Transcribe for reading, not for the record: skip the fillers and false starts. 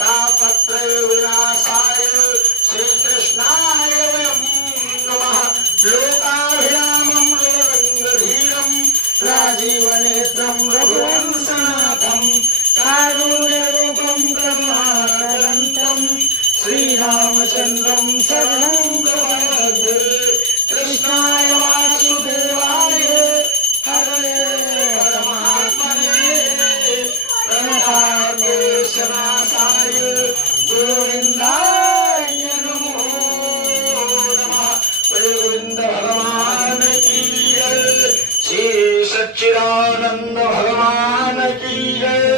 तापत्रय विनाशाय श्रीकृष्णाय वयं नमः। लोकाभिरामं लोकरङ्गधीरं राजीवनेत्रं रघुवंशनाथं कारुण्यरूपं करुणाकरन्तं श्रीरामचन्द्रं शरणं प्रपद्ये। कृष्णाय वासुदेवाय हरे परमात्मने प्रणताक्लेशनाशाय गोविन्दाय नमो नमः। गोविंद भगवान की जय। श्री सच्चिदानंद भगवान की जय।